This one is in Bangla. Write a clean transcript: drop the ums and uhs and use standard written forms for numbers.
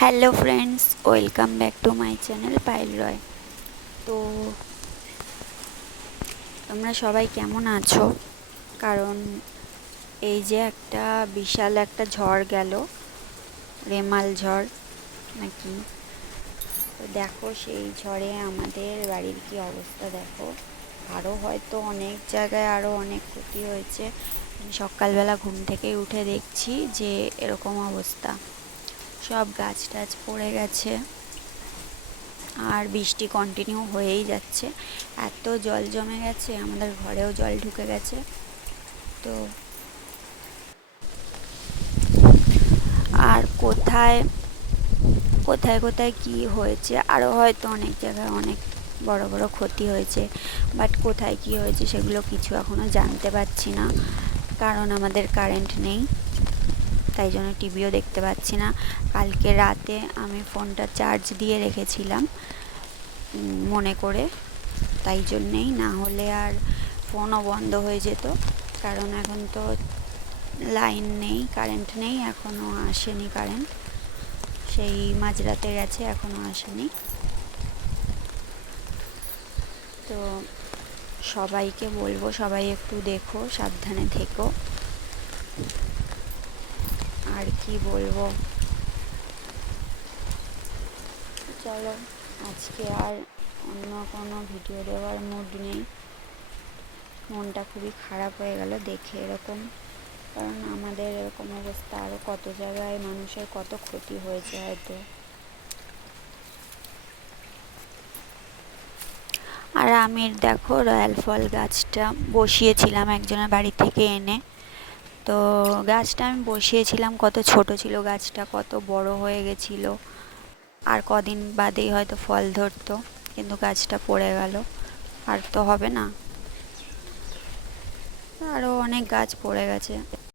Hello friends, welcome back to my channel Payel Roy. তো তোমরা সবাই কেমন আছো? কারণ এই যে একটা বিশাল একটা ঝড় গেল, রেমাল ঝড় নাকি। তো দেখো সেই ঝড়ে আমাদের বাড়ির কি অবস্থা দেখো। আরও হয়তো অনেক জায়গায় আরও অনেক ক্ষতি হয়েছে। সকালবেলা ঘুম থেকে উঠে দেখছি যে এরকম অবস্থা, সব গাছ টাছ পড়ে গেছে। আর বৃষ্টি কন্টিনিউ হয়েই যাচ্ছে, এত জল জমে গেছে, আমাদের ঘরেও জল ঢুকে গেছে। তো আর কোথায় কোথায় কোথায় কি হয়েছে, আরও হয়তো অনেক জায়গায় অনেক বড় বড় ক্ষতি হয়েছে, বাট কোথায় কি হয়েছে সেগুলো কিছু এখনও জানতে পারছি না, কারণ আমাদের কারেন্ট নেই, তাই জন্য টিভিও দেখতে পাচ্ছি না। কালকে রাতে আমি ফোনটা চার্জ দিয়ে রেখেছিলাম মনে করে, তাই জন্যেই, না হলে আর ফোনও বন্ধ হয়ে যেত। কারণ এখন তো লাইন নেই, কারেন্ট নেই, এখনও আসেনি কারেন্ট, সেই মাঝরাতে গেছে, এখনও আসেনি। তো সবাইকে বলবো, সবাই একটু দেখো, সাবধানে থেকো। আর কি বলবো, চলো আজকে আর অন্য কোনো ভিডিও দেওয়ার মুড নেই। মনটা খুবই খারাপ হয়ে গেল দেখে এরকম, কারণ আমাদের এরকম অবস্থা আরও কত জায়গায় মানুষের কত ক্ষতি হয়েছে হয়তো। আর আমি দেখো রয়্যাল ফল গাছটা বসিয়েছিলাম একজনের বাড়ি থেকে এনে। তো গাছটা আমি বসিয়েছিলাম, কত ছোট ছিল গাছটা, কত বড় হয়ে গেছিলো, আর কদিন বাদেই হয়তো ফল ধরতো, কিন্তু গাছটা পড়ে গেল। আর তো হবে না, আরও অনেক গাছ পড়ে গেছে।